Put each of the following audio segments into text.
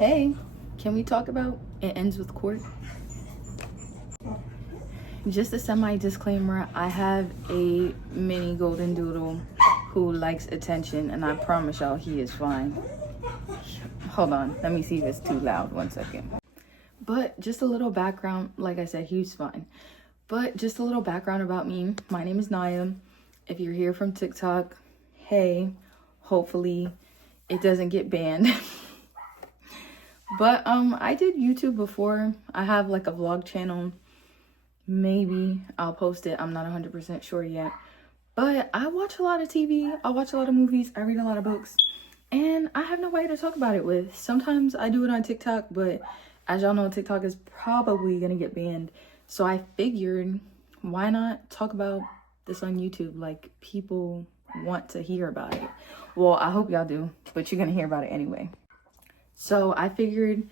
Hey, can we talk about It Ends with Court? Just a semi-disclaimer, I have a mini golden doodle who likes attention, and I promise y'all he is fine. Hold on, let me see if it's too loud, 1 second. But just a little background, like I said, he's fine. But just a little background about me. My name is Naya. If you're here from TikTok, hey, hopefully it doesn't get banned. But I did YouTube before. I have like a vlog channel. Maybe I'll post it. I'm not 100% sure yet. But I watch a lot of TV. I watch a lot of movies. I read a lot of books. And I have nobody to talk about it with. Sometimes I do it on TikTok, but as y'all know, TikTok is probably gonna get banned. So I figured, why not talk about this on YouTube? Like, people want to hear about it. Well, I hope y'all do, but you're gonna hear about it anyway. So I figured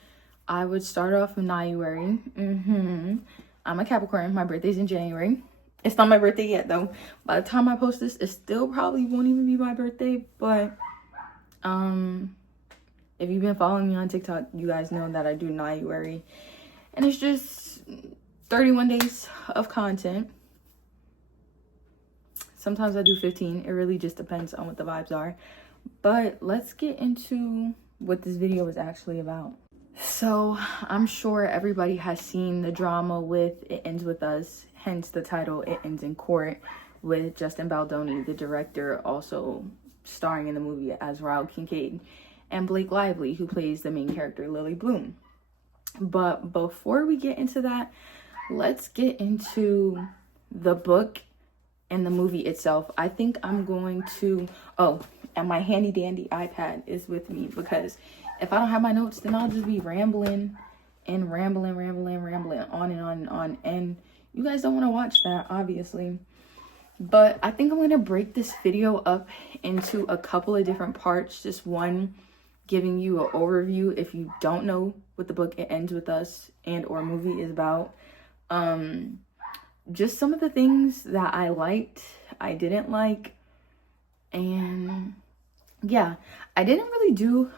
I would start off in January. I'm a Capricorn. My birthday's in January. It's not my birthday yet, though. By the time I post this, it still probably won't even be my birthday. But if you've been following me on TikTok, you guys know that I do January. And it's just 31 days of content. Sometimes I do 15. It really just depends on what the vibes are. But let's get into what this video is actually about. So I'm sure everybody has seen the drama with It Ends With Us, hence the title It Ends in Court, with Justin Baldoni, the director, also starring in the movie as Raul Kincaid, and Blake Lively, who plays the main character Lily Bloom. But before we get into that, let's get into the book and the movie itself. I think I'm going to, and my handy dandy iPad is with me, because if I don't have my notes, then I'll just be rambling on and on and on. And you guys don't want to watch that, obviously. But I think I'm going to break this video up into a couple of different parts. Just one, giving you an overview if you don't know what the book It Ends With Us and or movie is about. Just some of the things that I liked, I didn't like, and yeah, I didn't really do,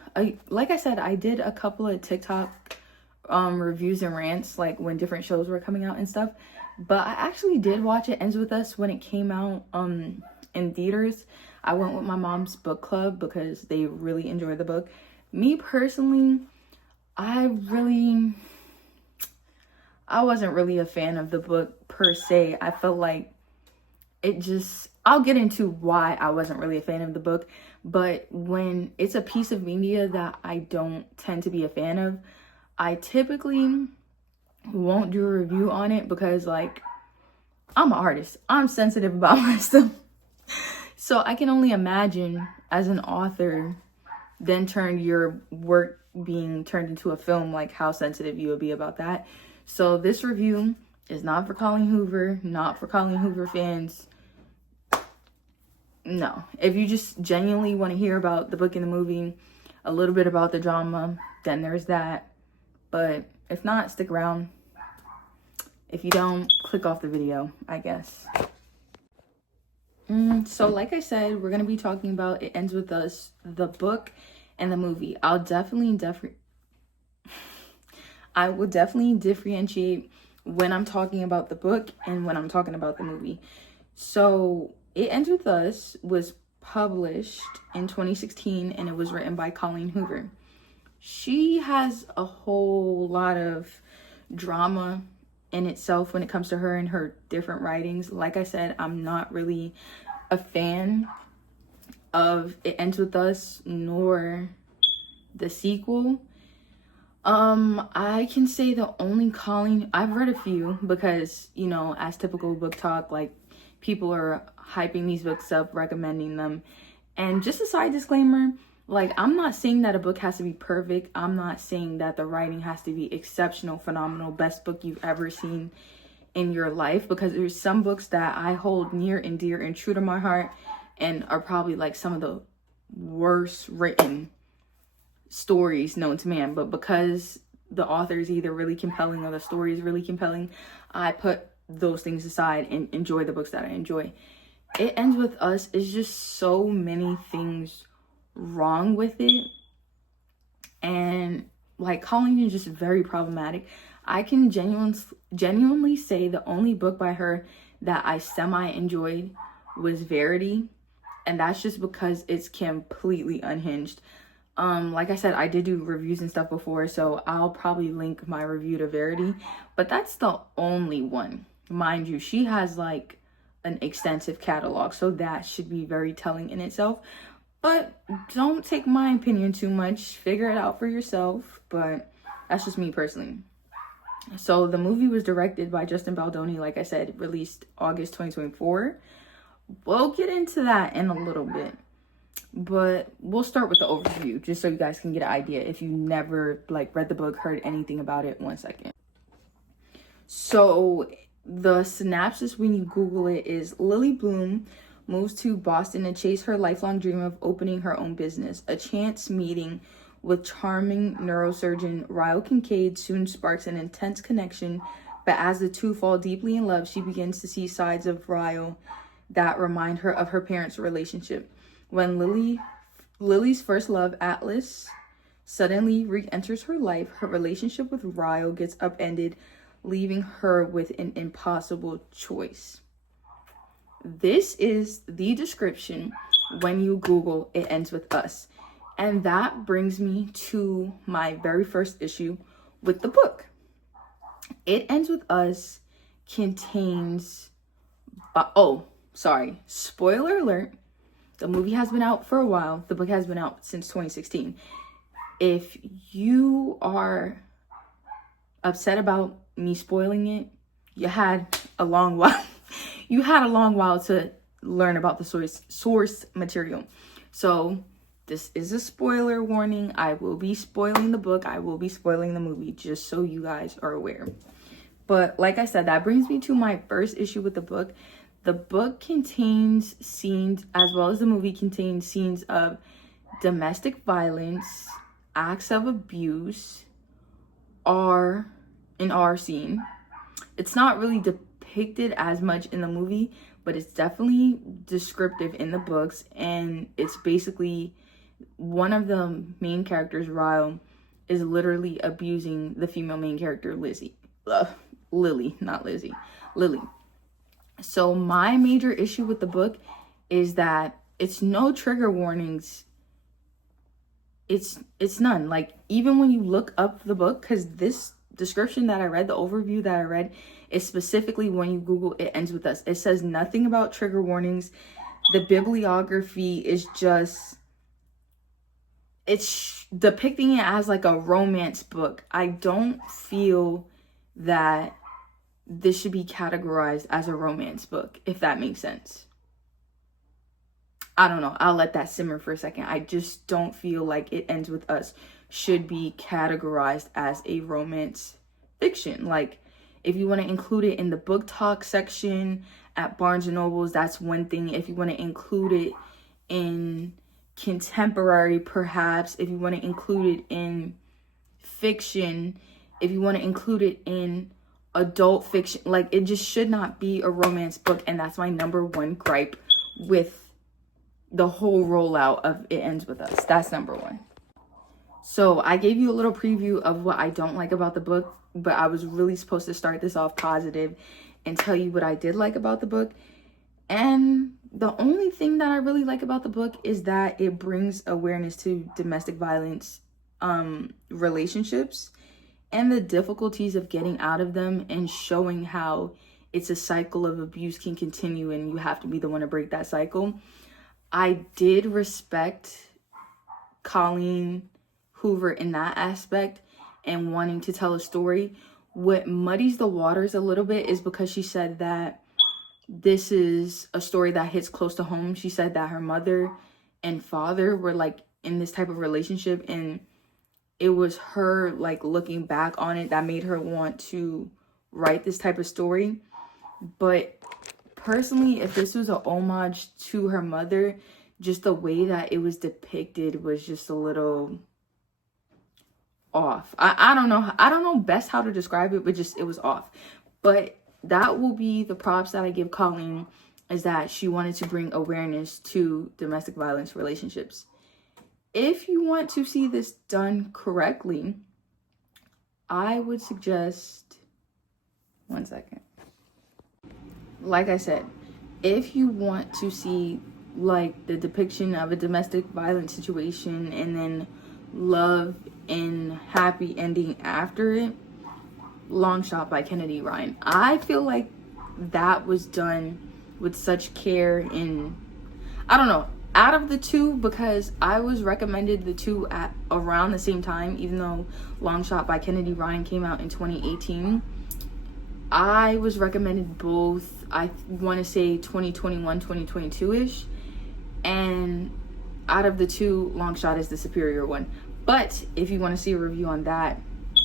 like I said, I did a couple of TikTok reviews and rants, like when different shows were coming out and stuff, but I actually did watch It Ends With Us when it came out in theaters. I went with my mom's book club because they really enjoyed the book. Me personally, I wasn't really a fan of the book per se. I felt like I'll get into why I wasn't really a fan of the book, but when it's a piece of media that I don't tend to be a fan of, I typically won't do a review on it, because like, I'm an artist. I'm sensitive about my stuff. So I can only imagine, as an author, then your work being turned into a film, like how sensitive you would be about that. So this review is not for Colleen Hoover, not for Colleen Hoover fans. No, if you just genuinely want to hear about the book and the movie, a little bit about the drama, then there's that. But if not, stick around. If you don't, click off the video, I guess. So like I said, we're going to be talking about It Ends With Us, the book and the movie. I will definitely differentiate when I'm talking about the book and when I'm talking about the movie. So It Ends With Us was published in 2016, and it was written by Colleen Hoover. She has a whole lot of drama in itself when it comes to her and her different writings. Like I said, I'm not really a fan of It Ends With Us nor the sequel. I can say the only I've read a few, because, you know, as typical book talk, like, people are hyping these books up, recommending them. And just a side disclaimer, like, I'm not saying that a book has to be perfect. I'm not saying that the writing has to be exceptional, phenomenal, best book you've ever seen in your life, because there's some books that I hold near and dear and true to my heart and are probably like some of the worst written stories known to man. But because the author is either really compelling or the story is really compelling, I put those things aside and enjoy the books that I enjoy. It Ends With Us is just so many things wrong with it. And like, Colleen is just very problematic. I can genuinely say the only book by her that I semi-enjoyed was Verity. And that's just because it's completely unhinged. Like I said, I did do reviews and stuff before, so I'll probably link my review to Verity. But that's the only one. Mind you, she has like an extensive catalog, so that should be very telling in itself. But don't take my opinion too much. Figure it out for yourself. But that's just me personally. So the movie was directed by Justin Baldoni, like I said, released August 2024. We'll get into that in a little bit. But we'll start with the overview, just so you guys can get an idea if you never like read the book, heard anything about it. 1 second. So the synopsis when you Google it is: Lily Bloom moves to Boston to chase her lifelong dream of opening her own business. A chance meeting with charming neurosurgeon Ryle Kincaid soon sparks an intense connection, but as the two fall deeply in love, she begins to see sides of Ryle that remind her of her parents' relationship. When Lily's first love, Atlas, suddenly re-enters her life, her relationship with Ryle gets upended, leaving her with an impossible choice. This is the description when you Google It Ends With Us. And that brings me to my very first issue with the book. It Ends With Us contains... spoiler alert. The movie has been out for a while. The book has been out since 2016. If you are upset about me spoiling it, you had a long while. You had a long while to learn about the source material. So this is a spoiler warning. I will be spoiling the book. I will be spoiling the movie, just so you guys are aware. But like I said, that brings me to my first issue with the book. The book contains scenes, as well as the movie contains scenes of domestic violence, acts of abuse, R scene. It's not really depicted as much in the movie, but it's definitely descriptive in the books. And it's basically one of the main characters, Ryle, is literally abusing the female main character, Lily. So my major issue with the book is that it's no trigger warnings. It's none. Like, even when you look up the book, because this description that I read, the overview that I read, is specifically when you Google It Ends With Us. It says nothing about trigger warnings. The bibliography is just... it's depicting it as like a romance book. I don't feel that this should be categorized as a romance book, if that makes sense. I don't know. I'll let that simmer for a second. I just don't feel like It Ends With Us should be categorized as a romance fiction. Like, if you want to include it in the book talk section at Barnes & Nobles, that's one thing. If you want to include it in contemporary, perhaps. If you want to include it in fiction. If you want to include it in adult fiction, like, it just should not be a romance book. And that's my number one gripe with the whole rollout of It Ends With Us. That's number one. So I gave you a little preview of what I don't like about the book, but I was really supposed to start this off positive and tell you what I did like about the book. And the only thing that I really like about the book is that it brings awareness to domestic violence relationships and the difficulties of getting out of them, and showing how it's a cycle of abuse can continue and you have to be the one to break that cycle. I did respect Colleen Hoover in that aspect and wanting to tell a story. What muddies the waters a little bit is because she said that this is a story that hits close to home. She said that her mother and father were like in this type of relationship, and it was her like looking back on it that made her want to write this type of story. But personally, if this was an homage to her mother, just the way that it was depicted was just a little off. I don't know best how to describe it, but just it was off. But that will be the props that I give Colleen, is that she wanted to bring awareness to domestic violence relationships. If you want to see this done correctly, I would suggest, one second. Like I said, if you want to see like the depiction of a domestic violence situation and then love and happy ending after it, Long Shot by Kennedy Ryan. I feel like that was done with such care and I don't know, out of the two, because I was recommended the two at around the same time, even though Long Shot by Kennedy Ryan came out in 2018. I was recommended both, I want to say 2021, 2022-ish. And out of the two, Long Shot is the superior one. But if you want to see a review on that,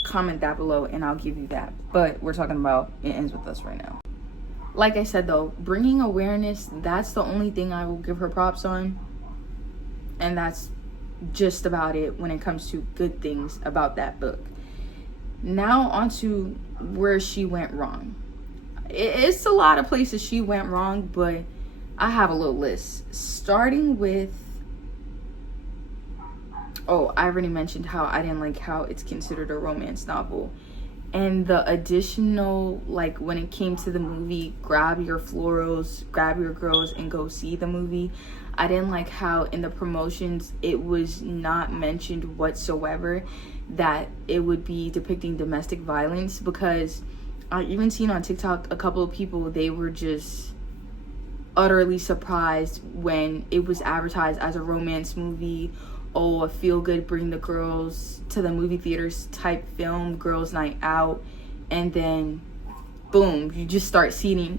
comment that below and I'll give you that. But we're talking about It Ends With Us right now. Like I said though, bringing awareness, that's the only thing I will give her props on. And that's just about it when it comes to good things about that book. Now on to where she went wrong. It's a lot of places she went wrong, but I have a little list. Starting with, oh, I already mentioned how I didn't like how it's considered a romance novel. And the additional, like when it came to the movie, grab your florals, grab your girls and go see the movie. I didn't like how in the promotions it was not mentioned whatsoever that it would be depicting domestic violence, because I even seen on TikTok a couple of people, they were just utterly surprised when it was advertised as a romance movie. Oh, a feel-good, bring the girls to the movie theaters type film, girls night out, and then boom, you just start seeing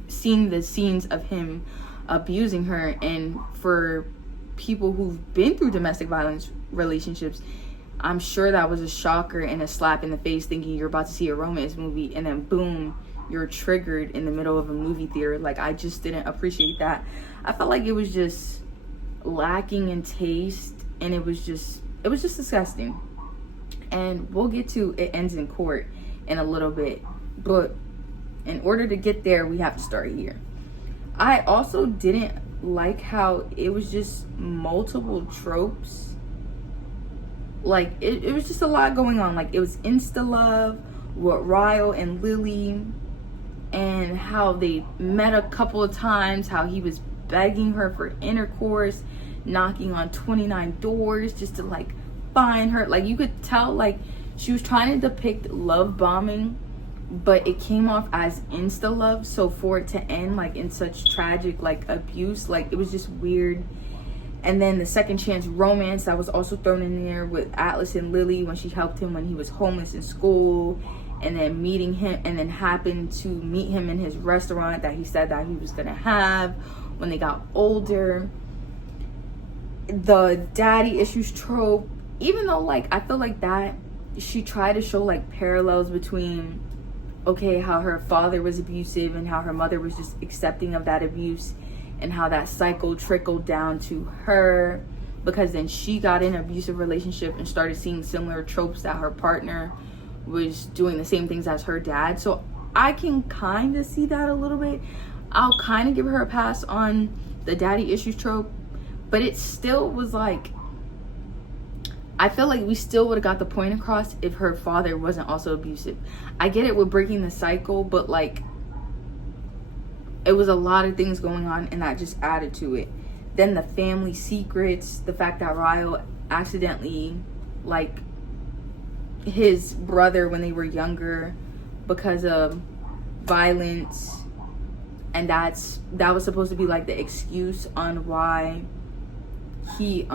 the scenes of him abusing her. And for people who've been through domestic violence relationships, I'm sure that was a shocker and a slap in the face, thinking you're about to see a romance movie and then boom, you're triggered in the middle of a movie theater. Like, I just didn't appreciate that. I felt like it was just lacking in taste, and it was just disgusting. And we'll get to It Ends in Court in a little bit, but in order to get there, we have to start here. I also didn't like how it was just multiple tropes. Like, it was just a lot going on. Like, it was insta-love with Ryle and Lily, and how they met a couple of times, how he was begging her for intercourse, knocking on 29 doors just to like find her. Like, you could tell like she was trying to depict love bombing, but it came off as insta love. So for it to end like in such tragic like abuse, like it was just weird. And then the second chance romance that was also thrown in there with Atlas and Lily when she helped him when he was homeless in school, and then meeting him, and then happened to meet him in his restaurant that he said that he was gonna have when they got older. The daddy issues trope, even though like I feel like that she tried to show like parallels between, okay, how her father was abusive and how her mother was just accepting of that abuse, and how that cycle trickled down to her, because then she got in an abusive relationship and started seeing similar tropes that her partner was doing the same things as her dad. So I can kind of see that a little bit. I'll kind of give her a pass on the daddy issues trope, but it still was like, I feel like we still would have got the point across if her father wasn't also abusive. I get it with breaking the cycle, but like it was a lot of things going on and that just added to it. Then the family secrets, the fact that Ryle accidentally like his brother when they were younger because of violence, and that was supposed to be like the excuse on why he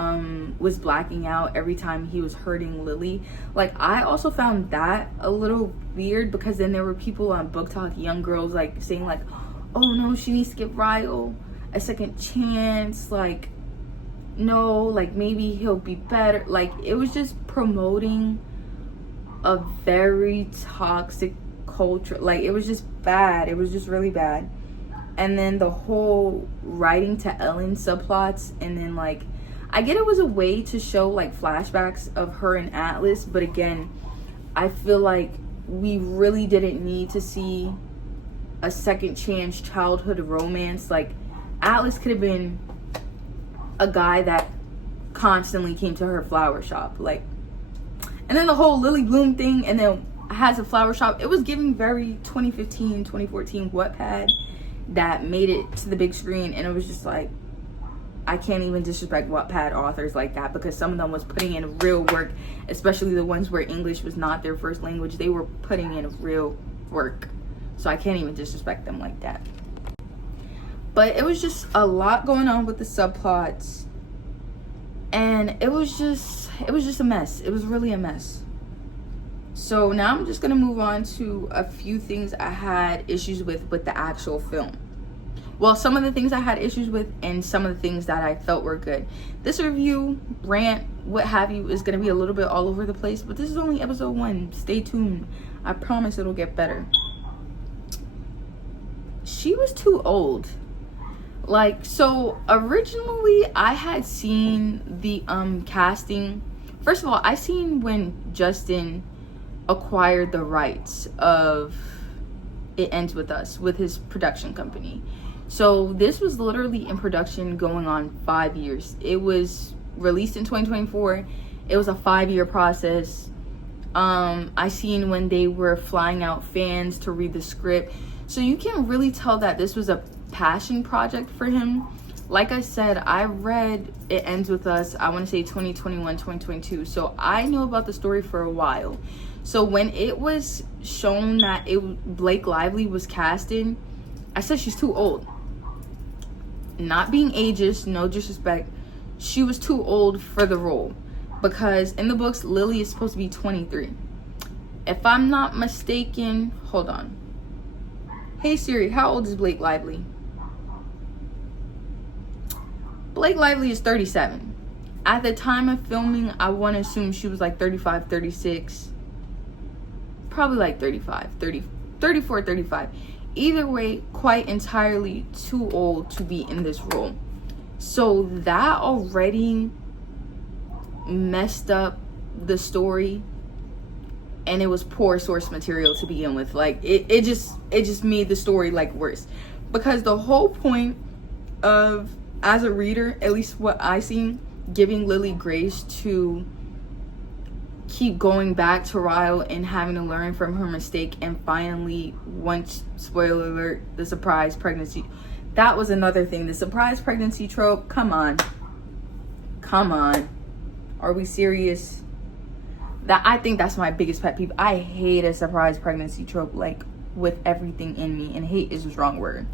was blacking out every time he was hurting Lily. Like, I also found that a little weird, because then there were people on Book Talk, young girls, like saying like, oh no, she needs to give Ryle a second chance, like no, like maybe he'll be better. Like, it was just promoting a very toxic culture. Like, it was just bad. It was just really bad. And then the whole writing to Ellen subplots, and then like I get it was a way to show like flashbacks of her and Atlas, but again, I feel like we really didn't need to see a second chance childhood romance. Like, Atlas could have been a guy that constantly came to her flower shop, like. And then the whole Lily Bloom thing, and then has a flower shop. It was giving very 2015, 2014 Wattpad that made it to the big screen, and it was just like, I can't even disrespect Wattpad authors like that, because some of them was putting in real work, especially the ones where English was not their first language. They were putting in real work. So I can't even disrespect them like that. But it was just a lot going on with the subplots. And it was just a mess. It was really a mess. So now I'm just going to move on to a few things I had issues with the actual film. Well, some of the things I had issues with and some of the things that I felt were good. This review, rant, what have you, is going to be a little bit all over the place. But this is only episode 1. Stay tuned. I promise it'll get better. She was too old. Like, so originally I had seen the casting. First of all, I seen when Justin acquired the rights of It Ends With Us with his production company. So this was literally in production going on 5 years. It was released in 2024. It was a 5-year process. I seen when they were flying out fans to read the script. So you can really tell that this was a passion project for him. Like I said, I read It Ends With Us, I want to say 2021, 2022. So I knew about the story for a while. So when it was shown that Blake Lively was casted, I said she's too old. Not being ageist, no disrespect, she was too old for the role. Because in the books, Lily is supposed to be 23. If I'm not mistaken, hold on. Hey Siri, how old is Blake Lively? Blake Lively is 37. At the time of filming, I want to assume she was like 35, 36. Probably like 35, 30, 34, 35. Either way, quite entirely too old to be in this role. So that already messed up the story, and it was poor source material to begin with. Like it just made the story like worse, because the whole point of, as a reader, at least what I seen, giving Lily grace to keep going back to Ryle and having to learn from her mistake, and finally, once, spoiler alert, the surprise pregnancy. That was another thing. The surprise pregnancy trope. Come on. Are we serious? I think that's my biggest pet peeve. I hate a surprise pregnancy trope, like, with everything in me. And hate is a strong word.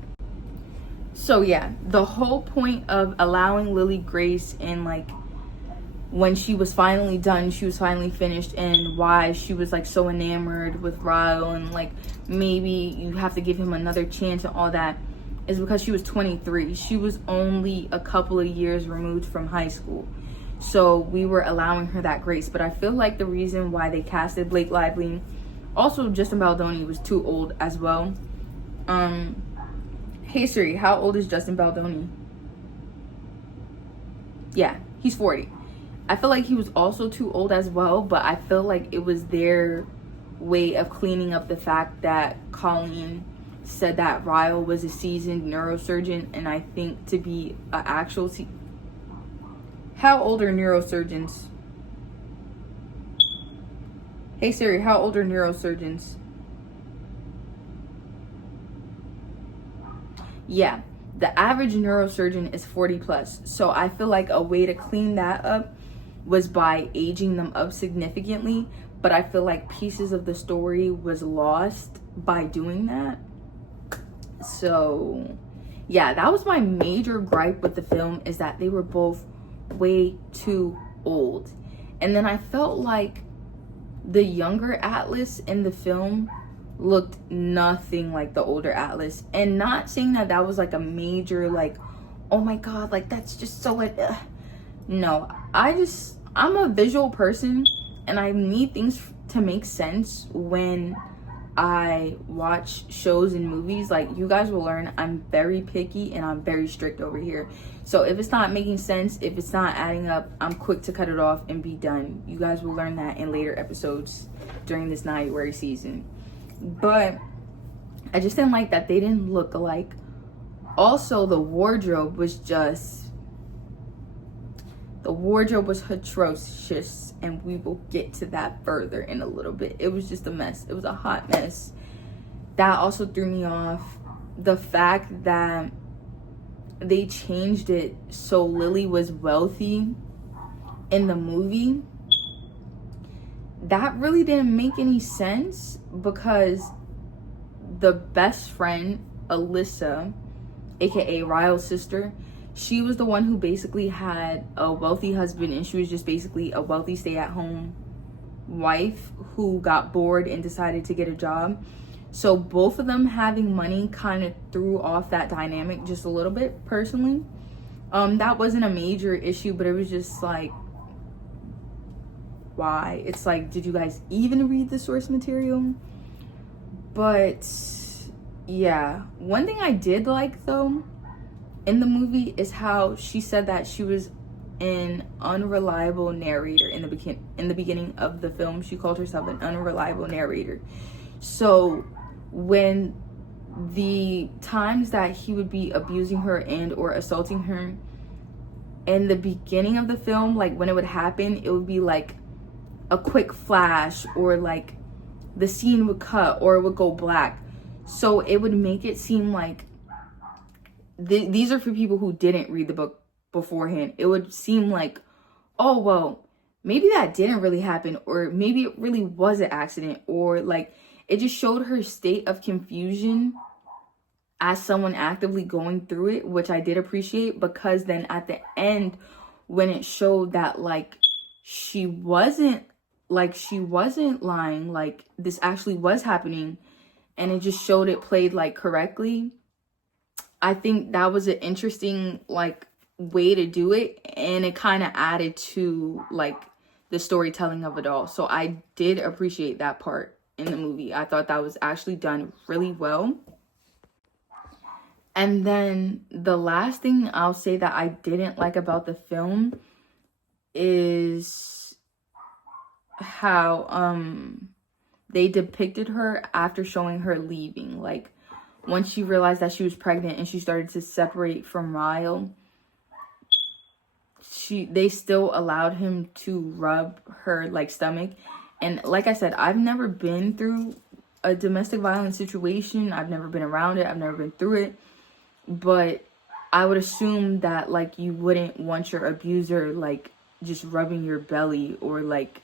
So yeah, the whole point of allowing Lily grace, and like when she was finally done, she was finally finished, and why she was like so enamored with Ryle, and like maybe you have to give him another chance and all that, is because she was 23. She was only a couple of years removed from high school. So we were allowing her that grace. But I feel like the reason why they casted Blake Lively, also Justin Baldoni was too old as well. Hey Siri, how old is Justin Baldoni? Yeah, he's 40. I feel like he was also too old as well, but I feel like it was their way of cleaning up the fact that Colleen said that Ryle was a seasoned neurosurgeon, and I think to be an actual how old are neurosurgeons? Hey Siri, how old are neurosurgeons? Yeah, the average neurosurgeon is 40 plus. So I feel like a way to clean that up was by aging them up significantly. But I feel like pieces of the story was lost by doing that. So yeah, that was my major gripe with the film, is that they were both way too old. And then I felt like the younger Atlas in the film looked nothing like the older Atlas. And not saying that that was like a major like, oh my god, like that's just so no, I'm a visual person, and I need things to make sense when I watch shows and movies. Like, you guys will learn I'm very picky and I'm very strict over here. So if it's not making sense, if it's not adding up, I'm quick to cut it off and be done. You guys will learn that in later episodes during this January season. But I just didn't like that they didn't look alike. Also, the wardrobe was just The wardrobe was atrocious, and we will get to that further in a little bit. It was just a mess. It was a hot mess. That also threw me off. The fact that they changed it so Lily was wealthy in the movie, that really didn't make any sense, because the best friend, Alyssa, aka Ryle's sister, she was the one who basically had a wealthy husband, and she was just basically a wealthy stay-at-home wife who got bored and decided to get a job. So both of them having money kind of threw off that dynamic just a little bit, personally. That wasn't a major issue, but it was just like, why? It's like, did you guys even read the source material? But yeah, one thing I did like though in the movie is how she said that she was an unreliable narrator in the beginning of the film. She called herself an unreliable narrator. So when the times that he would be abusing her and or assaulting her in the beginning of the film, like when it would happen, it would be like a quick flash, or like the scene would cut or it would go black. So it would make it seem like these are for people who didn't read the book beforehand. It would seem like, oh, well, maybe that didn't really happen, or maybe it really was an accident, or like it just showed her state of confusion as someone actively going through it, which I did appreciate, because then at the end, when it showed that like she wasn't lying, like this actually was happening, and it just showed it played like correctly, I think that was an interesting like way to do it, and it kind of added to like the storytelling of it all. So I did appreciate that part in the movie. I thought that was actually done really well. And then the last thing I'll say that I didn't like about the film is how they depicted her after showing her leaving. Like once she realized that she was pregnant and she started to separate from Ryle, they still allowed him to rub her like stomach. And like I said, I've never been through a domestic violence situation. I've never been around it. I've never been through it. But I would assume that like you wouldn't want your abuser like just rubbing your belly, or like,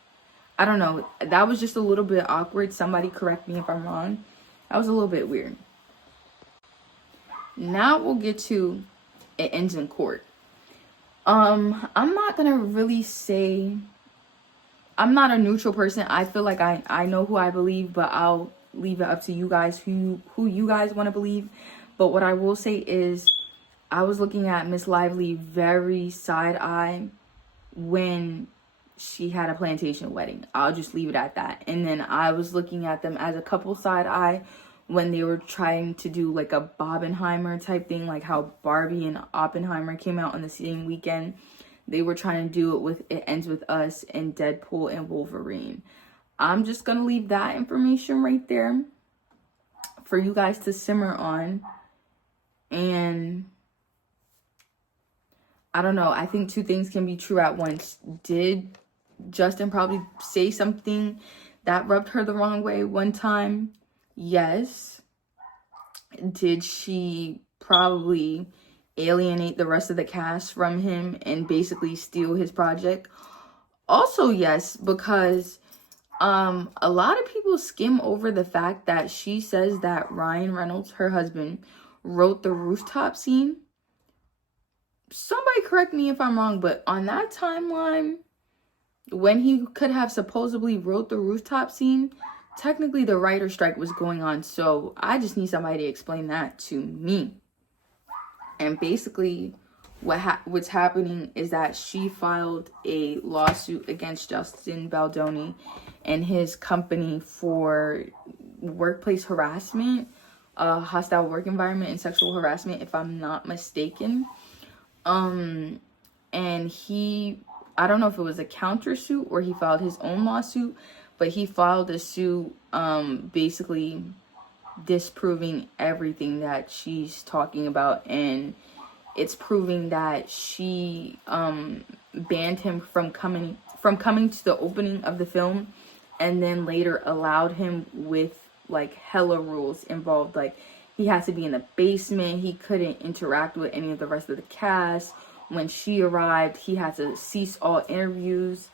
I don't know. That was just a little bit awkward. Somebody correct me if I'm wrong. That was a little bit weird. Now we'll get to it ends in court. I'm not gonna really say, I'm not a neutral person. I feel like I know who I believe, but I'll leave it up to you guys who you guys want to believe. But what I will say is, I was looking at Miss Lively very side-eye when she had a plantation wedding. I'll just leave it at that. And then I was looking at them as a couple side-eye when they were trying to do like a Barbenheimer type thing, like how Barbie and Oppenheimer came out on the same weekend. They were trying to do it with It Ends With Us and Deadpool and Wolverine. I'm just going to leave that information right there for you guys to simmer on. And I don't know. I think two things can be true at once. Did Justin probably say something that rubbed her the wrong way one time? Yes. Did she probably alienate the rest of the cast from him and basically steal his project? Also yes, because a lot of people skim over the fact that she says that Ryan Reynolds, her husband, wrote the rooftop scene. Somebody correct me if I'm wrong, but on that timeline, when he could have supposedly wrote the rooftop scene, technically the writer's strike was going on. So I just need somebody to explain that to me. And basically what's happening is that she filed a lawsuit against Justin Baldoni and his company for workplace harassment, hostile work environment, and sexual harassment, if I'm not mistaken. And I don't know if it was a countersuit or he filed his own lawsuit, but he filed a suit basically disproving everything that she's talking about, and it's proving that she banned him from coming to the opening of the film, and then later allowed him with like hella rules involved. Like, he had to be in the basement, he couldn't interact with any of the rest of the cast. When she arrived, he had to cease all interviews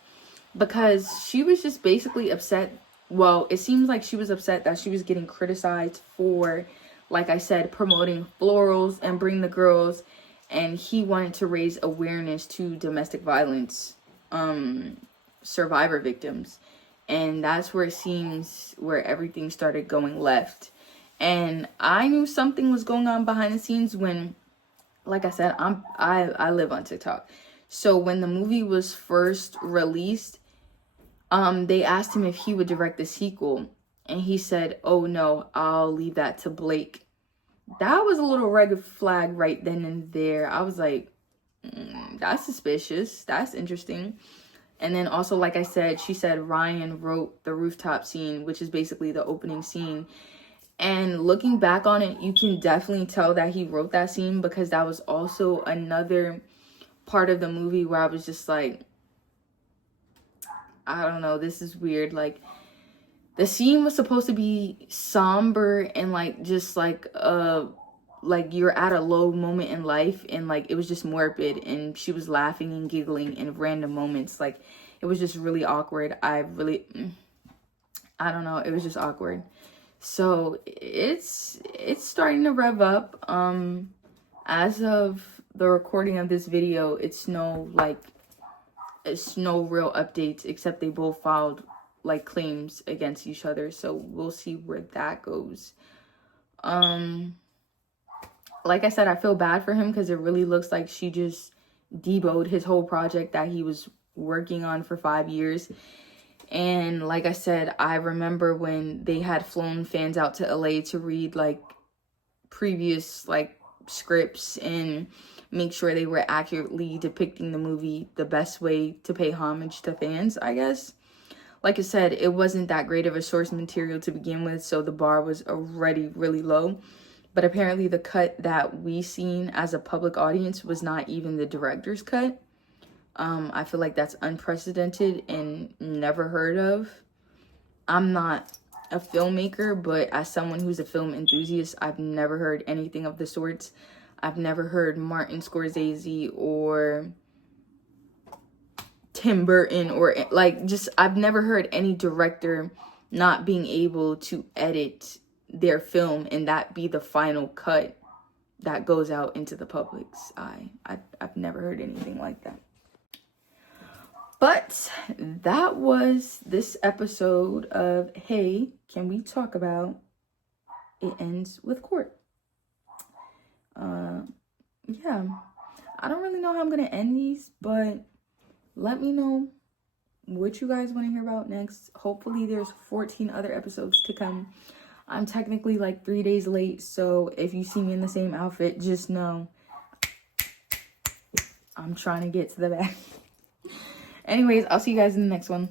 because she was just basically upset. Well, it seems like she was upset that she was getting criticized for, like I said, promoting florals and Bring the Girls, and he wanted to raise awareness to domestic violence survivor victims. And that's where it seems where everything started going left. And I knew something was going on behind the scenes when, like I said, I live on TikTok. So when the movie was first released, they asked him if he would direct the sequel, and he said, "Oh no, I'll leave that to Blake." That was a little red flag right then and there. I was like, that's suspicious. That's interesting. And then also, like I said, she said Ryan wrote the rooftop scene, which is basically the opening scene. And looking back on it, you can definitely tell that he wrote that scene, because that was also another part of the movie where I was just like, I don't know, this is weird. Like, the scene was supposed to be somber and like just like you're at a low moment in life, and like it was just morbid, and she was laughing and giggling in random moments. Like, it was just really awkward. I don't know, it was just awkward. So it's starting to rev up. As of the recording of this video, it's no real updates, except they both filed like claims against each other. So we'll see where that goes. Like I said, I feel bad for him because it really looks like she just deboed his whole project that he was working on for 5 years. And like I said, I remember when they had flown fans out to LA to read like previous like scripts and make sure they were accurately depicting the movie the best way to pay homage to fans, I guess. Like I said, it wasn't that great of a source material to begin with, so the bar was already really low. But apparently the cut that we seen as a public audience was not even the director's cut. I feel like that's unprecedented and never heard of. I'm not a filmmaker, but as someone who's a film enthusiast, I've never heard anything of the sorts. I've never heard Martin Scorsese or Tim Burton or like just, I've never heard any director not being able to edit their film and that be the final cut that goes out into the public's eye. I've never heard anything like that. But that was this episode of Hey, Can We Talk About It Ends with Court. Yeah, I don't really know how I'm gonna end these, but let me know what you guys want to hear about next. Hopefully there's 14 other episodes to come. I'm technically like 3 days late, so if you see me in the same outfit, just know I'm trying to get to the back. Anyways, I'll see you guys in the next one.